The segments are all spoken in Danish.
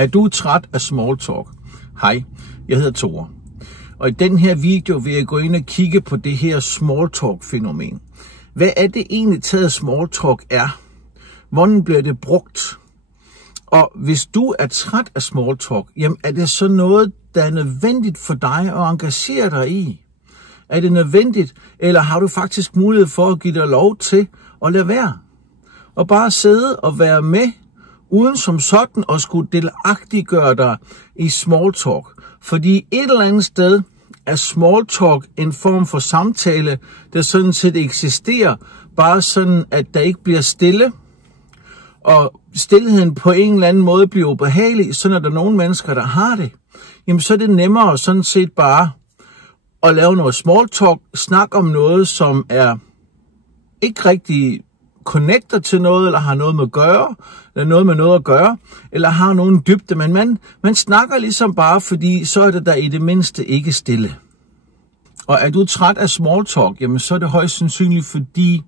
Er du træt af small talk? Hej, jeg hedder Tore. Og i den her video vil jeg gå ind og kigge på det her small talk fænomen. Hvad er det egentlig taget small talk er? Hvordan bliver det brugt? Og hvis du er træt af small talk, jamen er det så noget, der er nødvendigt for dig at engagere dig i? Er det nødvendigt, eller har du faktisk mulighed for at give dig lov til at lade være? Og bare sidde og være med, uden som sådan at skulle delagtiggøre dig i small talk. Fordi et eller andet sted er small talk en form for samtale, der sådan set eksisterer, bare sådan, at der ikke bliver stille. Og stillheden på en eller anden måde bliver ubehagelig, så når der er nogle mennesker, der har det, jamen så er det nemmere sådan set bare at lave noget small talk, snakke om noget, som er ikke rigtig connecter til noget, eller har noget med at gøre, eller noget med noget at gøre, eller har nogen dybde, men man snakker ligesom bare, fordi så er det der i det mindste ikke stille. Og er du træt af small talk, jamen så er det højst sandsynligt, fordi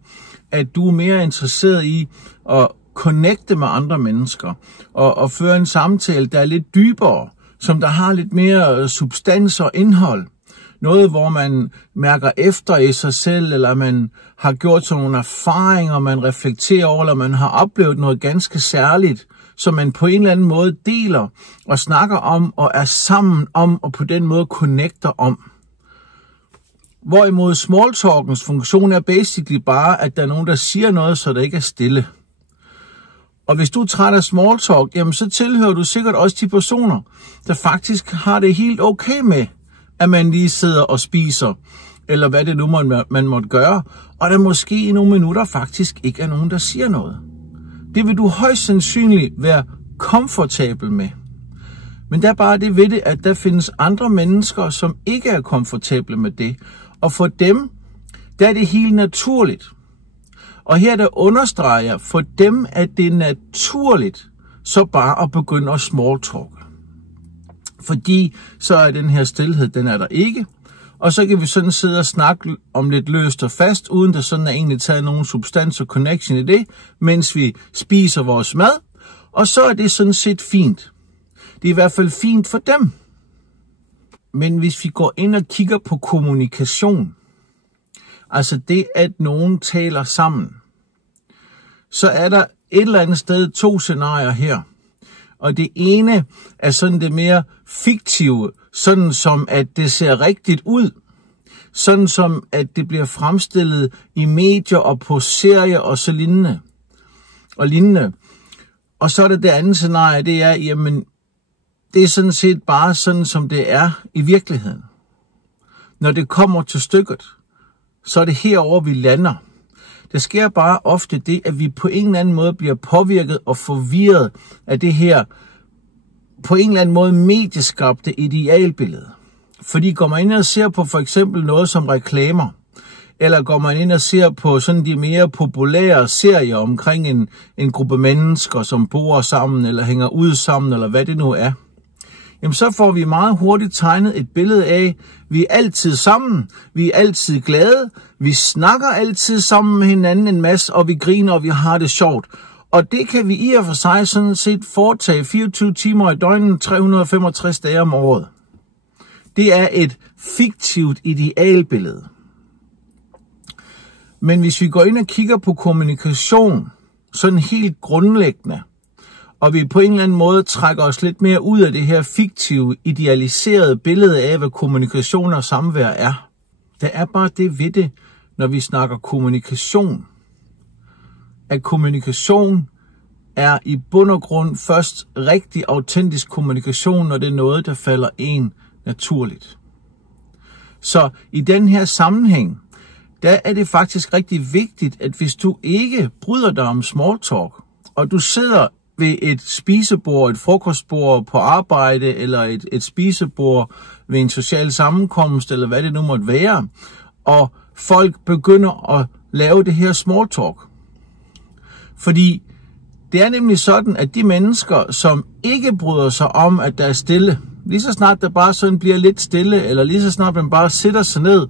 at du er mere interesseret i at connecte med andre mennesker, og føre en samtale, der er lidt dybere, som der har lidt mere substans og indhold. Noget, hvor man mærker efter i sig selv, eller man har gjort sådan nogle erfaringer, man reflekterer over, eller man har oplevet noget ganske særligt, som man på en eller anden måde deler og snakker om, og er sammen om, og på den måde connecter om. Hvorimod small talkens funktion er basically bare, at der er nogen, der siger noget, så der ikke er stille. Og hvis du er træt af small talk, jamen så tilhører du sikkert også de personer, der faktisk har det helt okay med, at man lige sidder og spiser, eller hvad det nu man måtte gøre, og der måske i nogle minutter faktisk ikke er nogen, der siger noget. Det vil du højst sandsynligt være komfortabel med. Men der er bare det ved det, at der findes andre mennesker, som ikke er komfortable med det, og for dem, der er det helt naturligt. Og her der understreger jeg, for dem at det er naturligt, så bare at begynde at small talk. Fordi så er den her stilhed, den er der ikke. Og så kan vi sådan sidde og snakke om lidt løst og fast, uden der sådan er egentlig taget nogen substans og connection i det, mens vi spiser vores mad. Og så er det sådan set fint. Det er i hvert fald fint for dem. Men hvis vi går ind og kigger på kommunikation, altså det, at nogen taler sammen, så er der et eller andet sted 2 scenarier her. Og det ene er sådan det mere fiktive, sådan som at det ser rigtigt ud. Sådan som at det bliver fremstillet i medier og på serier og så lignende. Og så er det andet scenarie, det er, jamen, det er sådan set bare sådan som det er i virkeligheden. Når det kommer til stykket, så er det herover vi lander. Der sker bare ofte det, at vi på en eller anden måde bliver påvirket og forvirret af det her på en eller anden måde medieskabte idealbillede. Fordi går man ind og ser på for eksempel noget som reklamer, eller går man ind og ser på sådan de mere populære serier omkring en gruppe mennesker, som bor sammen eller hænger ud sammen, eller hvad det nu er, jamen så får vi meget hurtigt tegnet et billede af, vi er altid sammen, vi er altid glade, vi snakker altid sammen med hinanden en masse, og vi griner, og vi har det sjovt. Og det kan vi i og for sig sådan set foretage 24 timer i døgnet, 365 dage om året. Det er et fiktivt idealbillede. Men hvis vi går ind og kigger på kommunikation, sådan helt grundlæggende, og vi på en eller anden måde trækker os lidt mere ud af det her fiktive, idealiserede billede af, hvad kommunikation og samvær er. Der er bare det ved det, når vi snakker kommunikation. At kommunikation er i bund og grund først rigtig autentisk kommunikation, når det er noget, der falder en naturligt. Så i den her sammenhæng, der er det faktisk rigtig vigtigt, at hvis du ikke bryder dig om small talk, og du sidder ved et spisebord, et frokostbord på arbejde, eller et spisebord ved en social sammenkomst, eller hvad det nu måtte være, og folk begynder at lave det her small talk. Fordi det er nemlig sådan, at de mennesker, som ikke bryder sig om, at der er stille, lige så snart der bare sådan bliver lidt stille, eller lige så snart man bare sætter sig ned,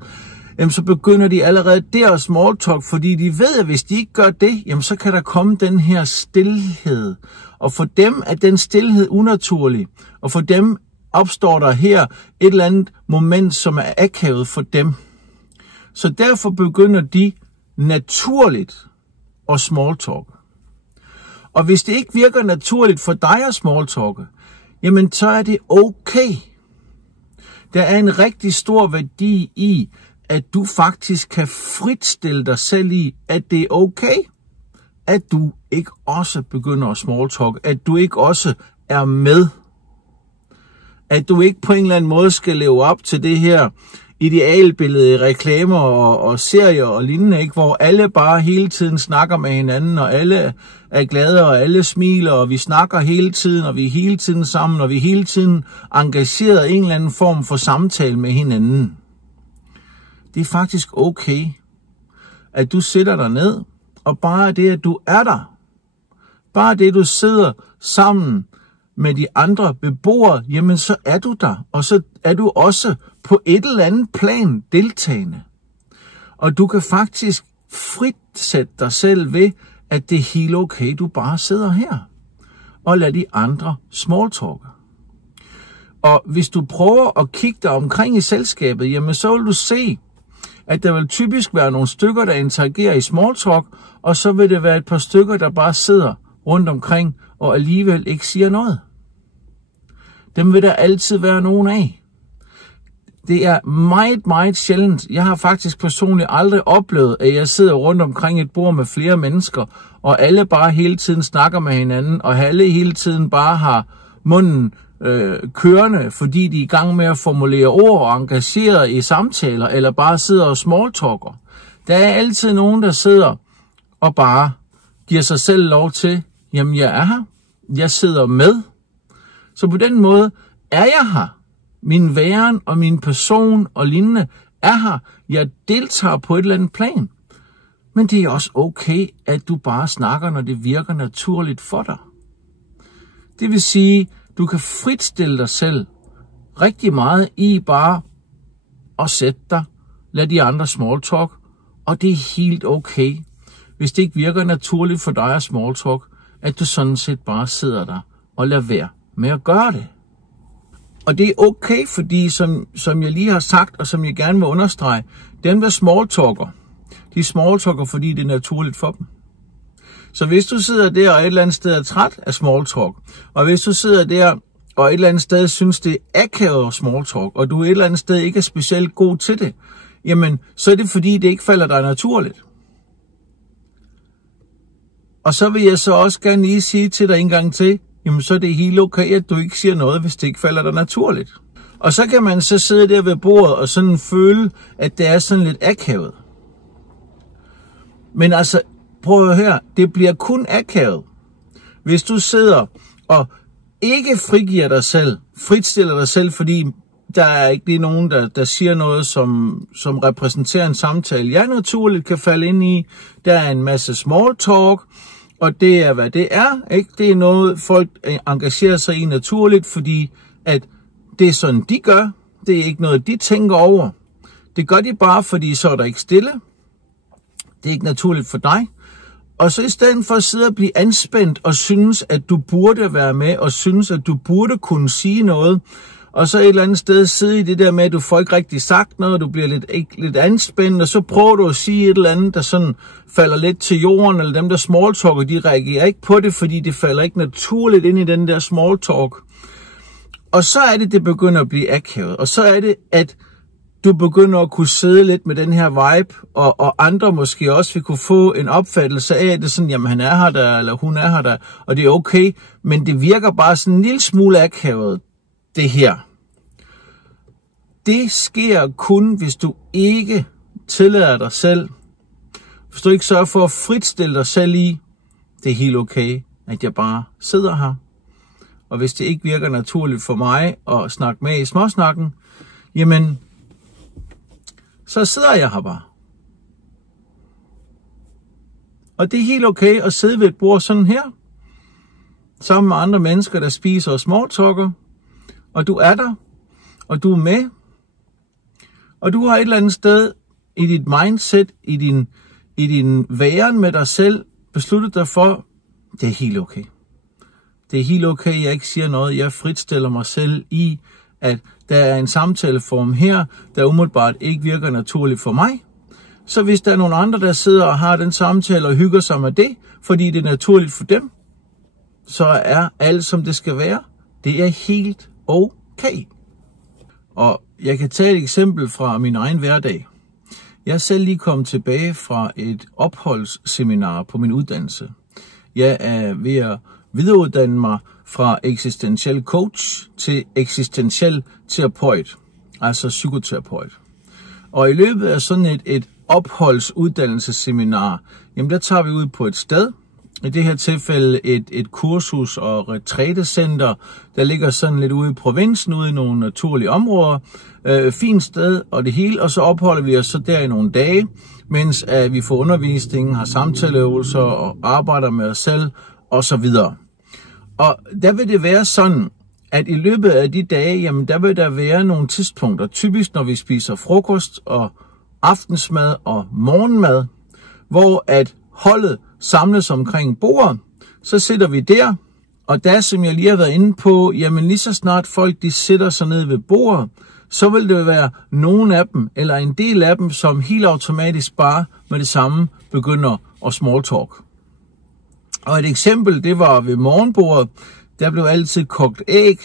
jamen så begynder de allerede der small talk, fordi de ved, at hvis de ikke gør det, jamen så kan der komme den her stilhed. Og for dem er den stilhed unaturlig, og for dem opstår der her et eller andet moment, som er akavet for dem. Så derfor begynder de naturligt at small talk. Og hvis det ikke virker naturligt for dig at small talke, jamen så er det okay. Der er en rigtig stor værdi i, at du faktisk kan fritstille dig selv i, at det er okay, at du ikke også begynder at small talk, at du ikke også er med. At du ikke på en eller anden måde skal leve op til det her idealbillede i reklamer og serier og lignende, ikke? Hvor alle bare hele tiden snakker med hinanden, og alle er glade, og alle smiler, og vi snakker hele tiden, og vi er hele tiden sammen, og vi er hele tiden engageret i en eller anden form for samtale med hinanden. Det er faktisk okay, at du sætter dig ned, og bare det, at du er der, bare det, du sidder sammen med de andre beboere, jamen så er du der, og så er du også på et eller andet plan deltagende. Og du kan faktisk fritsætte dig selv ved, at det er helt okay, du bare sidder her, og lad de andre smalltalke. Og hvis du prøver at kigge dig omkring i selskabet, jamen så vil du se, at der vil typisk være nogle stykker, der interagerer i smalltalk, og så vil det være et par stykker, der bare sidder rundt omkring, og alligevel ikke siger noget. Dem vil der altid være nogen af. Det er meget, meget sjældent. Jeg har faktisk personligt aldrig oplevet, at jeg sidder rundt omkring et bord med flere mennesker, og alle bare hele tiden snakker med hinanden, og alle hele tiden bare har munden kørende, fordi de er i gang med at formulere ord og engageret i samtaler, eller bare sidder og smalltalker. Der er altid nogen, der sidder og bare giver sig selv lov til, jamen jeg er her, jeg sidder med. Så på den måde er jeg her. Min væren og min person og lignende er her. Jeg deltager på et eller andet plan. Men det er også okay, at du bare snakker, når det virker naturligt for dig. Det vil sige, du kan fritstille dig selv rigtig meget i bare at sætte dig, lad de andre small talk, og det er helt okay, hvis det ikke virker naturligt for dig at small talk, at du sådan set bare sidder der og lader være med at gøre det. Og det er okay, fordi som jeg lige har sagt, og som jeg gerne vil understrege, dem der smalltalker, de smalltalker, fordi det er naturligt for dem. Så hvis du sidder der og et eller andet sted er træt af smalltalk, og hvis du sidder der og et eller andet sted synes, det er akavet smalltalk, og du et eller andet sted ikke er specielt god til det, jamen så er det fordi, det ikke falder dig naturligt. Og så vil jeg så også gerne lige sige til dig en gang til, jamen så er det helt okay, at du ikke siger noget, hvis det ikke falder dig naturligt. Og så kan man så sidde der ved bordet og sådan føle, at det er sådan lidt akavet. Men altså, prøv at høre, det bliver kun akavet, hvis du sidder og ikke frigiver dig selv, fritstiller dig selv, fordi der er ikke lige nogen, der siger noget, som repræsenterer en samtale, jeg naturligt kan falde ind i. Der er en masse small talk, og det er, hvad det er. Ikke? Det er noget, folk engagerer sig i naturligt, fordi at det er sådan, de gør. Det er ikke noget, de tænker over. Det gør de bare, fordi så er der ikke stille. Det er ikke naturligt for dig. Og så i stedet for at sidde og blive anspændt og synes, at du burde være med, og synes, at du burde kunne sige noget, og så et eller andet sted sidde i det der med, at du får ikke rigtig sagt noget, og du bliver lidt anspændt, og så prøver du at sige et eller andet, der sådan falder lidt til jorden, eller dem der smalltalker, de reagerer ikke på det, fordi det falder ikke naturligt ind i den der smalltalk. Og så er det begynder at blive akavet, og så er det, at du begynder at kunne sidde lidt med den her vibe, og andre måske også vil kunne få en opfattelse af, at det er sådan, jamen han er her der, eller hun er her der, og det er okay, men det virker bare sådan en lille smule akavet, det her. Det sker kun, hvis du ikke tillader dig selv, hvis du ikke sørger for at fritstille dig selv i, det er helt okay, at jeg bare sidder her. Og hvis det ikke virker naturligt for mig at snakke med i småsnakken, jamen, så sidder jeg her bare. Og det er helt okay at sidde ved et bord sådan her, sammen med andre mennesker, der spiser og smalltalker, og du er der, og du er med, og du har et eller andet sted i dit mindset, i din væren med dig selv, besluttet dig for, det er helt okay. Det er helt okay, jeg ikke siger noget. Jeg fritstiller mig selv i, at der er en samtaleform her, der umiddelbart ikke virker naturligt for mig. Så hvis der er nogle andre, der sidder og har den samtale og hygger sig med det, fordi det er naturligt for dem, så er alt, som det skal være. Det er helt okay. Og jeg kan tage et eksempel fra min egen hverdag. Jeg er selv lige kommet tilbage fra et opholdsseminar på min uddannelse. Jeg er ved at videreuddanne mig fra eksistentiel coach til eksistentiel terapeut, altså psykoterapeut. Og i løbet af sådan et opholdsuddannelsesseminar, jamen der tager vi ud på et sted. I det her tilfælde et kursus- og retrætecenter, der ligger sådan lidt ude i provinsen, ude i nogle naturlige områder. Fint sted og det hele, og så opholder vi os så der i nogle dage, mens vi får undervisning, har samtaleøvelser og arbejder med os selv og så videre. Og der vil det være sådan, at i løbet af de dage, jamen der vil der være nogle tidspunkter, typisk når vi spiser frokost og aftensmad og morgenmad, hvor at holdet samles omkring bordet, så sidder vi der, og der, som jeg lige har været inde på, jamen lige så snart folk de sætter sig ned ved bordet, så vil det være nogen af dem, eller en del af dem, som helt automatisk bare med det samme begynder at small talk. Og et eksempel, det var ved morgenbordet, der blev altid kogt æg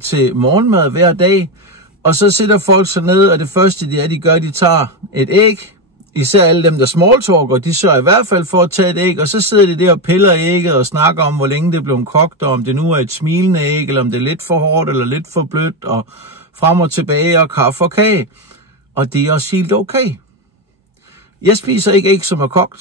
til morgenmad hver dag, og så sidder folk så ned, og det første de gør, de tager et æg. Især alle dem, der smalltalker, de sørger i hvert fald for at tage et æg, og så sidder de der og piller ægget og snakker om, hvor længe det er blevet kogt, og om det nu er et smilende æg, eller om det er lidt for hårdt eller lidt for blødt, og frem og tilbage og kaffe og kage. Og det er også helt okay. Jeg spiser ikke æg, som er kogt.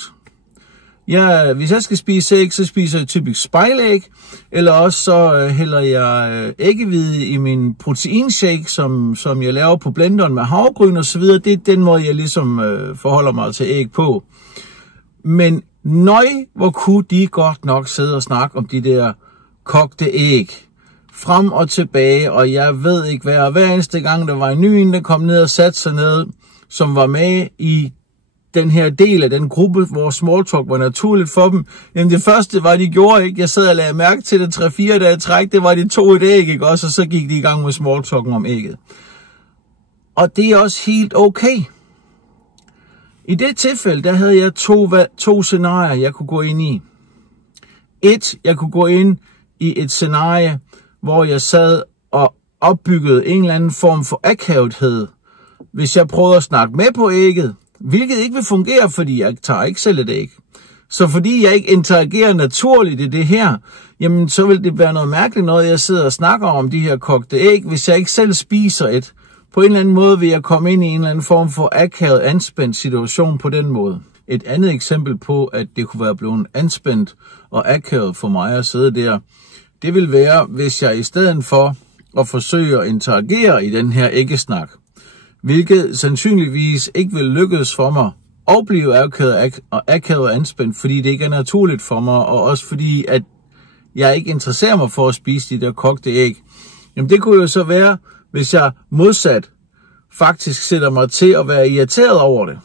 Hvis jeg skal spise æg, så spiser jeg typisk spejlæg, eller også så hælder jeg æggehvide i min proteinshake, som jeg laver på blenderen med havregryn og så videre. Det er den måde, jeg ligesom forholder mig til æg på. Men nøj, hvor kunne de godt nok sidde og snakke om de der kogte æg. Frem og tilbage, og jeg ved ikke hvad. Og hver eneste gang, der var en ny en, der kom ned og satte sig ned, som var med i den her del af den gruppe, hvor smalltalk var naturligt for dem. Jamen det første var, de gjorde ikke. Jeg sad og lagde mærke til det 3-4 dage træk. Det var, de tog et æg, ikke også? Og så gik de i gang med smalltalken om ægget. Og det er også helt okay. I det tilfælde, der havde jeg to scenarier, jeg kunne gå ind i. Jeg kunne gå ind i et scenarie, hvor jeg sad og opbyggede en eller anden form for akavethed, hvis jeg prøvede at snakke med på ægget, hvilket ikke vil fungere, fordi jeg tager ikke selv et æg. Så fordi jeg ikke interagerer naturligt i det her, jamen så vil det være noget mærkeligt, når jeg sidder og snakker om de her kogte æg, hvis jeg ikke selv spiser et. På en eller anden måde vil jeg komme ind i en eller anden form for akavet, anspændt situation på den måde. Et andet eksempel på, at det kunne være blevet anspændt og akavet for mig at sidde der, det vil være, hvis jeg i stedet for at forsøge at interagere i den her æggesnak, hvilket sandsynligvis ikke vil lykkes for mig at blive akavet og anspændt, fordi det ikke er naturligt for mig, og også fordi, at jeg ikke interesserer mig for at spise de der kogte æg. Jamen det kunne jo så være, hvis jeg modsat faktisk sætter mig til at være irriteret over det.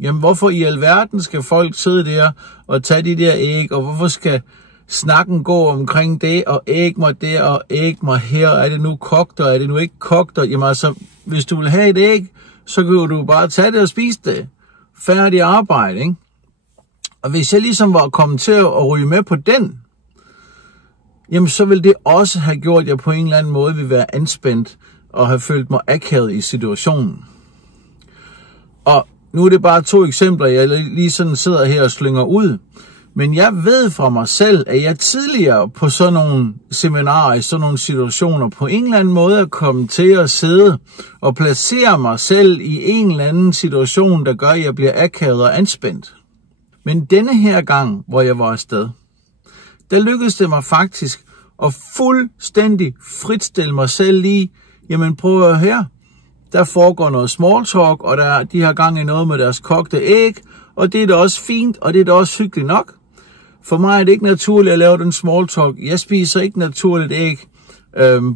Jamen hvorfor i alverden skal folk sidde der og tage de der æg, og hvorfor skal snakken gå omkring det, og æg mig der, og æg mig her, er det nu kogt, og er det nu ikke kogt, og jamen altså, hvis du vil have et æg, så kan du bare tage det og spise det. Færdig arbejde, ikke? Og hvis jeg ligesom var kommet til at ryge med på den, jamen så vil det også have gjort, at jeg på en eller anden måde vil være anspændt, og have følt mig akavet i situationen. Og nu er det bare 2 eksempler, jeg lige sådan sidder her og slynger ud. Men jeg ved fra mig selv, at jeg tidligere på sådan nogle seminarer, i sådan nogle situationer, på en eller anden måde er kommet til at sidde og placere mig selv i en eller anden situation, der gør, at jeg bliver akavet og anspændt. Men denne her gang, hvor jeg var afsted, der lykkedes det mig faktisk at fuldstændig fritstille mig selv i, jamen prøv at her, der foregår noget small talk, og de har gang i noget med deres kogte æg, og det er da også fint, og det er da også hyggeligt nok. For mig er det ikke naturligt at lave den small talk. Jeg spiser ikke naturligt æg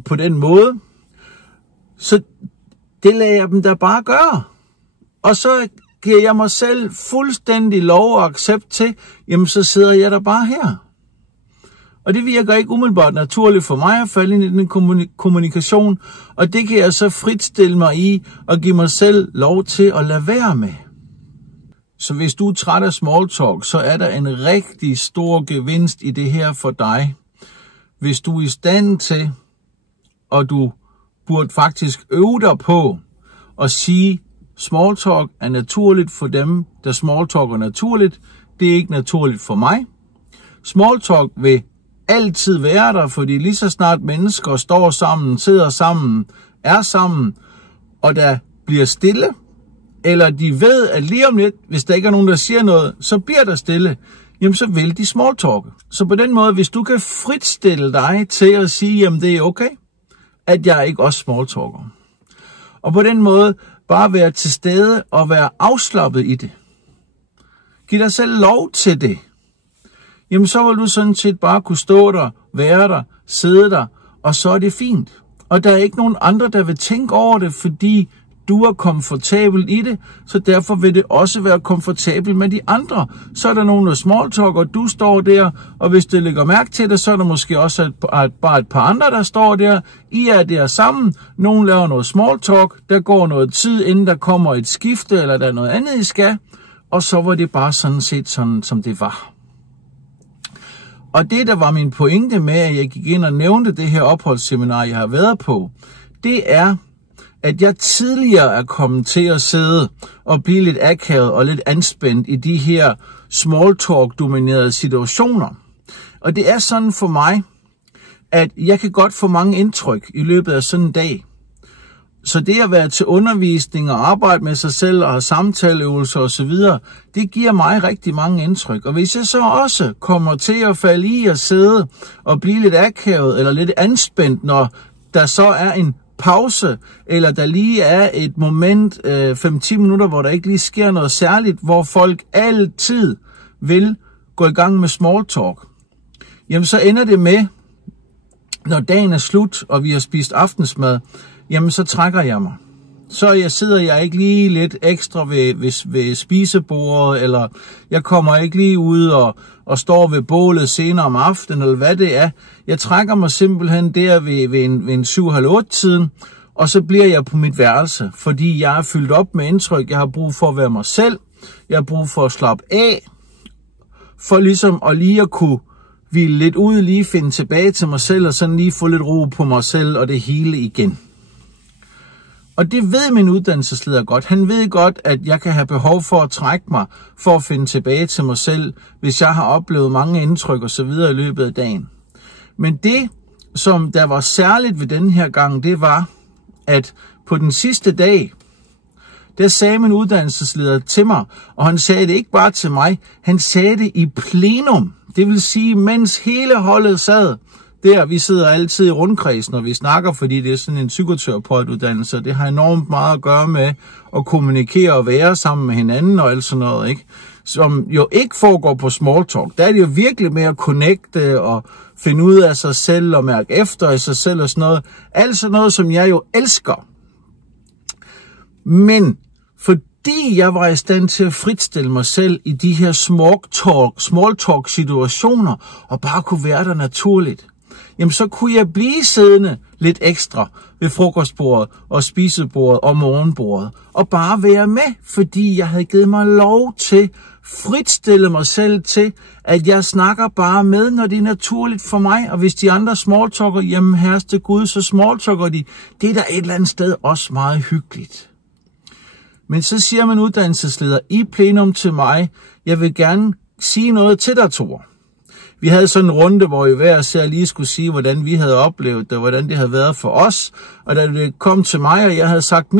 på den måde. Så det lader jeg dem da bare gøre. Og så giver jeg mig selv fuldstændig lov og accept til, jamen så sidder jeg der bare her. Og det virker ikke umiddelbart naturligt for mig at falde ind i den kommunikation, og det kan jeg så fritstille mig i og give mig selv lov til at lade være med. Så hvis du er træt af small talk, så er der en rigtig stor gevinst i det her for dig. Hvis du er i stand til, og du burde faktisk øve dig på at sige, small talk er naturligt for dem, der small talk er naturligt. Det er ikke naturligt for mig. Small talk vil altid være der, fordi lige så snart mennesker står sammen, sidder sammen, er sammen, og der bliver stille, eller de ved, at lige om lidt, hvis der ikke er nogen, der siger noget, så bliver der stille, jamen så vil de small talk. Så på den måde, hvis du kan fritstille dig til at sige, jamen det er okay, at jeg ikke også small talker. Og på den måde bare være til stede og være afslappet i det. Giv dig selv lov til det. Jamen så vil du sådan set bare kunne stå der, være der, sidde der, og så er det fint. Og der er ikke nogen andre, der vil tænke over det, fordi du er komfortabel i det, så derfor vil det også være komfortabel med de andre. Så er der nogen, der small talk, og du står der, og hvis det lægger mærke til det, så er der måske også bare et par andre, der står der. I er der sammen, nogen laver noget small talk, der går noget tid, inden der kommer et skifte, eller der er noget andet, I skal, og så var det bare sådan set sådan, som det var. Og det, der var min pointe med, at jeg gik ind og nævnte det her opholdsseminar, jeg har været på, det er, at jeg tidligere er kommet til at sidde og blive lidt akavet og lidt anspændt i de her small talk-dominerede situationer. Og det er sådan for mig, at jeg kan godt få mange indtryk i løbet af sådan en dag. Så det at være til undervisning og arbejde med sig selv og have samtaleøvelser osv., det giver mig rigtig mange indtryk. Og hvis jeg så også kommer til at falde i at sidde og blive lidt akavet eller lidt anspændt, når der så er en pause, eller der lige er et moment, 5-10 minutter, hvor der ikke lige sker noget særligt, hvor folk altid vil gå i gang med small talk, jamen så ender det med, når dagen er slut, og vi har spist aftensmad, jamen så trækker jeg mig. Så sidder jeg ikke lige lidt ekstra ved spisebordet, eller jeg kommer ikke lige ud og står ved bålet senere om aftenen, eller hvad det er. Jeg trækker mig simpelthen der ved en 7-8-tiden, og så bliver jeg på mit værelse, fordi jeg er fyldt op med indtryk. Jeg har brug for at være mig selv. Jeg har brug for at slappe af, for ligesom at kunne hvile lidt ud, lige finde tilbage til mig selv, og sådan lige få lidt ro på mig selv og det hele igen. Og det ved min uddannelsesleder godt. Han ved godt, at jeg kan have behov for at trække mig, for at finde tilbage til mig selv, hvis jeg har oplevet mange indtryk og så videre i løbet af dagen. Men det, som der var særligt ved denne her gang, det var, at på den sidste dag, der sagde min uddannelsesleder til mig, og han sagde det ikke bare til mig, han sagde det i plenum. Det vil sige, mens hele holdet sad der, vi sidder altid i rundkreds, når vi snakker, fordi det er sådan en psykoterapeutuddannelse, og det har enormt meget at gøre med at kommunikere og være sammen med hinanden og alt sådan noget, ikke? Som jo ikke foregår på small talk. Der er det jo virkelig med at connecte og finde ud af sig selv og mærke efter i sig selv og sådan noget. Alt sådan noget, som jeg jo elsker. Men fordi jeg var i stand til at fritstille mig selv i de her small talk situationer og bare kunne være der naturligt, jamen så kunne jeg blive siddende lidt ekstra ved frokostbordet og spisebordet og morgenbordet og bare være med, fordi jeg havde givet mig lov til fritstille mig selv til, at jeg snakker bare med, når det er naturligt for mig, og hvis de andre smalltalker, jamen herreste Gud, så smalltalker de. Det er da et eller andet sted også meget hyggeligt. Men så siger man uddannelsesleder i plenum til mig, jeg vil gerne sige noget til dig, Thor. Vi havde sådan en runde, hvor vi hver især lige skulle sige, hvordan vi havde oplevet det, og hvordan det havde været for os. Og da det kom til mig, og jeg havde sagt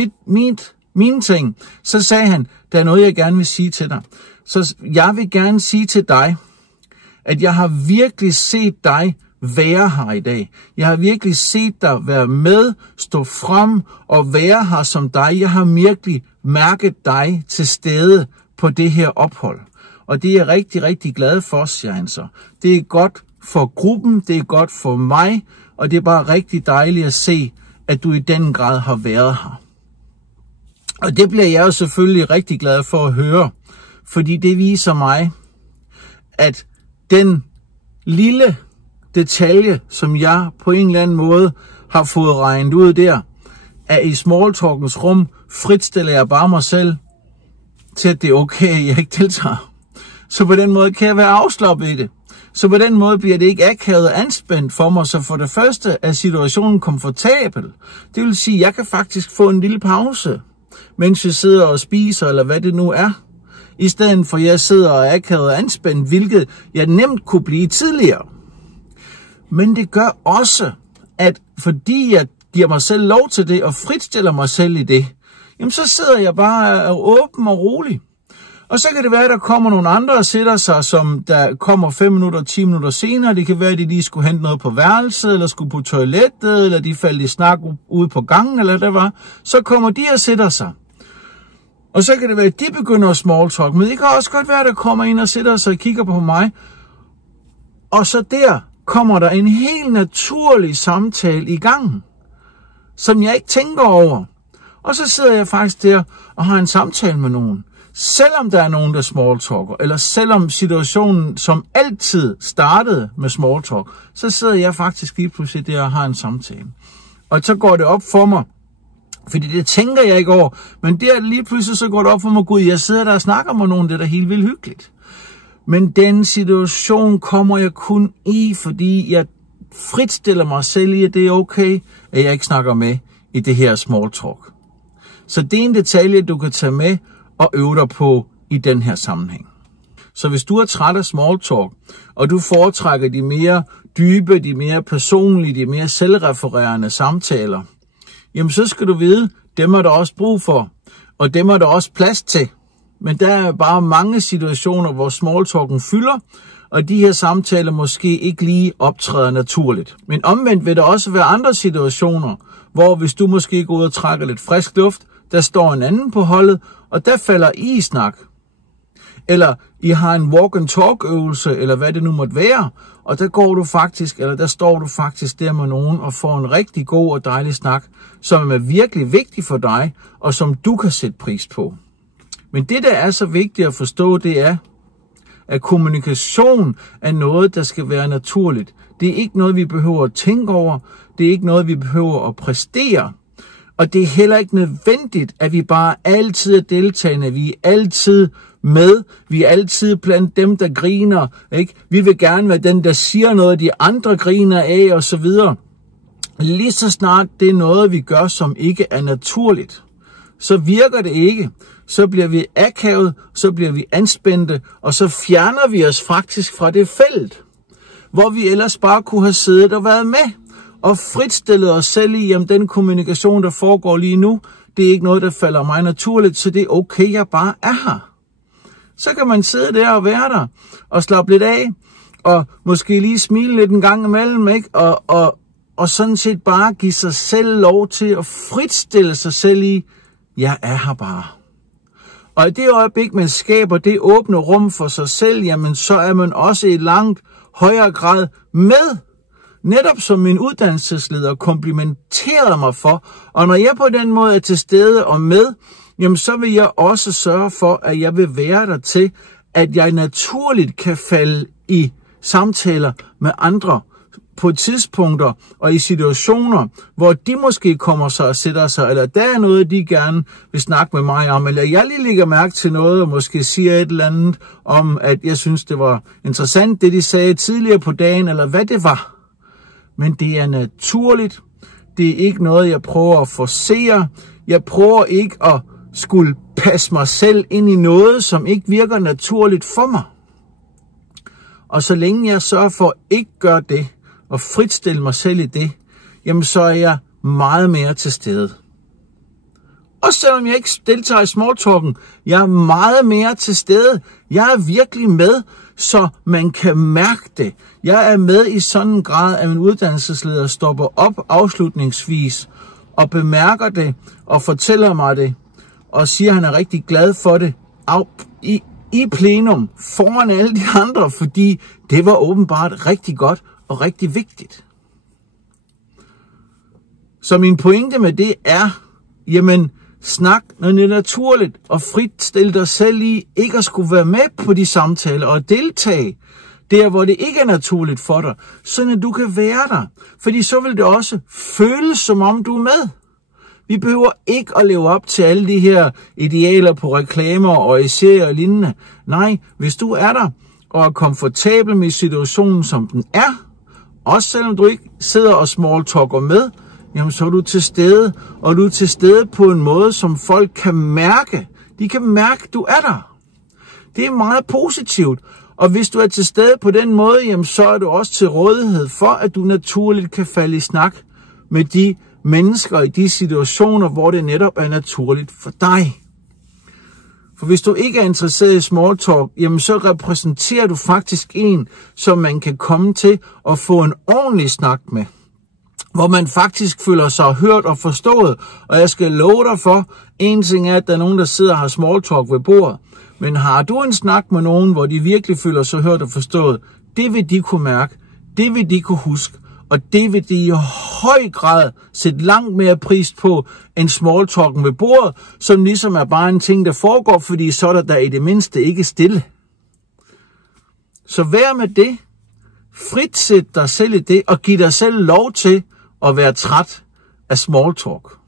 mine ting, så sagde han, der er noget, jeg gerne vil sige til dig. Så jeg vil gerne sige til dig, at jeg har virkelig set dig være her i dag. Jeg har virkelig set dig være med, stå frem og være her som dig. Jeg har virkelig mærket dig til stede på det her ophold. Og det er jeg rigtig, rigtig glad for, siger han så. Det er godt for gruppen, det er godt for mig, og det er bare rigtig dejligt at se, at du i den grad har været her. Og det bliver jeg jo selvfølgelig rigtig glad for at høre, fordi det viser mig, at den lille detalje, som jeg på en eller anden måde har fået regnet ud der, at i smalltalkens rum fritstiller jeg bare mig selv til, at det er okay, at jeg ikke deltager. Så på den måde kan jeg være afslappet i det. Så på den måde bliver det ikke akavet og anspændt for mig. Så for det første er situationen komfortabel. Det vil sige, at jeg kan faktisk få en lille pause, mens jeg sidder og spiser, eller hvad det nu er. I stedet for, at jeg sidder og er akavet og anspændt, hvilket jeg nemt kunne blive tidligere. Men det gør også, at fordi jeg giver mig selv lov til det, og fritstiller mig selv i det, jamen så sidder jeg bare åben og rolig. Og så kan det være, at der kommer nogle andre og sætter sig, som der kommer 5 minutter, 10 minutter senere. Det kan være, at de lige skulle hente noget på værelset, eller skulle på toilettet, eller de faldt i snak ude på gangen, eller hvad det var. Så kommer de og sætter sig. Og så kan det være, at de begynder at smalltalk. Men det kan også godt være, at der kommer en og sætter sig og kigger på mig. Og så der kommer der en helt naturlig samtale i gang, som jeg ikke tænker over. Og så sidder jeg faktisk der og har en samtale med nogen. Selvom der er nogen, der smalltalker, eller selvom situationen som altid startede med smalltalk, så sidder jeg faktisk lige pludselig der og har en samtale. Og så går det op for mig, fordi det tænker jeg ikke over, men der lige pludselig så går det op for mig, gud, jeg sidder der og snakker med nogen, det er da helt vildt hyggeligt. Men den situation kommer jeg kun i, fordi jeg fritstiller mig selv i, at det er okay, at jeg ikke snakker med i det her smalltalk. Så det er en detalje, du kan tage med og øve dig på i den her sammenhæng. Så hvis du er træt af smalltalk, og du foretrækker de mere dybe, de mere personlige, de mere selvrefererende samtaler, jamen så skal du vide, dem er der også brug for, og dem er der også plads til. Men der er bare mange situationer, hvor smalltalken fylder, og de her samtaler måske ikke lige optræder naturligt. Men omvendt vil der også være andre situationer, hvor hvis du måske går ud og trækker lidt frisk luft, der står en anden på holdet, og der falder I snak. Eller I har en walk and talk øvelse, eller hvad det nu måtte være, og der går du faktisk, eller der står du faktisk der med nogen og får en rigtig god og dejlig snak, som er virkelig vigtig for dig, og som du kan sætte pris på. Men det, der er så vigtigt at forstå, det er, at kommunikation er noget, der skal være naturligt. Det er ikke noget, vi behøver at tænke over. Det er ikke noget, vi behøver at præstere. Og det er heller ikke nødvendigt, at vi bare altid er deltagende. Vi er altid med. Vi er altid blandt dem, der griner. Ikke? Vi vil gerne være den, der siger noget, de andre griner af osv. Lige så snart det er noget, vi gør, som ikke er naturligt, så virker det ikke. Så bliver vi akavet, så bliver vi anspændte, og så fjerner vi os faktisk fra det felt, hvor vi ellers bare kunne have siddet og været med, og fritstillet os selv i, om den kommunikation, der foregår lige nu, det er ikke noget, der falder mig naturligt, så det er okay, jeg bare er her. Så kan man sidde der og være der, og slappe lidt af, og måske lige smile lidt en gang imellem, ikke? Og sådan set bare give sig selv lov til at fritstille sig selv i, jeg er her bare. Og i det øjeblik, man skaber det åbne rum for sig selv, jamen så er man også i langt højere grad med. Netop som min uddannelsesleder komplimenterede mig for. Og når jeg på den måde er til stede og med, jamen så vil jeg også sørge for, at jeg vil være der til, at jeg naturligt kan falde i samtaler med andre på tidspunkter og i situationer, hvor de måske kommer sig og sætter sig, eller der er noget, de gerne vil snakke med mig om, eller jeg lige lægger mærke til noget, og måske siger et eller andet om, at jeg synes, det var interessant, det de sagde tidligere på dagen, eller hvad det var. Men det er naturligt. Det er ikke noget, jeg prøver at forcere. Jeg prøver ikke at skulle passe mig selv ind i noget, som ikke virker naturligt for mig. Og så længe jeg sørger for at ikke gøre det, og fritstille mig selv i det, jamen så er jeg meget mere til stede. Og selvom jeg ikke deltager i smalltalken, jeg er meget mere til stede. Jeg er virkelig med, så man kan mærke det. Jeg er med i sådan en grad, at min uddannelsesleder stopper op afslutningsvis og bemærker det og fortæller mig det og siger, at han er rigtig glad for det i plenum foran alle de andre, fordi det var åbenbart rigtig godt og rigtig vigtigt. Så min pointe med det er, jamen, Snak, når det er naturligt, og frit stil dig selv i ikke at skulle være med på de samtaler og deltage der, hvor det ikke er naturligt for dig, sådan at du kan være der. Fordi så vil det også føles, som om du er med. Vi behøver ikke at leve op til alle de her idealer på reklamer og esseer og lignende. Nej, hvis du er der og er komfortabel med situationen, som den er, også selvom du ikke sidder og smalltalker med, jamen så er du til stede, og du er til stede på en måde, som folk kan mærke. De kan mærke, at du er der. Det er meget positivt. Og hvis du er til stede på den måde, jamen så er du også til rådighed for, at du naturligt kan falde i snak med de mennesker i de situationer, hvor det netop er naturligt for dig. For hvis du ikke er interesseret i small talk, jamen så repræsenterer du faktisk en, som man kan komme til at få en ordentlig snak med. Hvor man faktisk føler sig hørt og forstået. Og jeg skal love dig for, en ting er, at der er nogen, der sidder og har small talk ved bordet. Men har du en snak med nogen, hvor de virkelig føler sig hørt og forstået, det vil de kunne mærke, det vil de kunne huske, og det vil de i høj grad sætte langt mere pris på end small talken ved bordet, som ligesom er bare en ting, der foregår, fordi så er der i det mindste ikke stille. Så vær med det. Fritsæt dig selv i det, og giv dig selv lov til at være træt af small talk.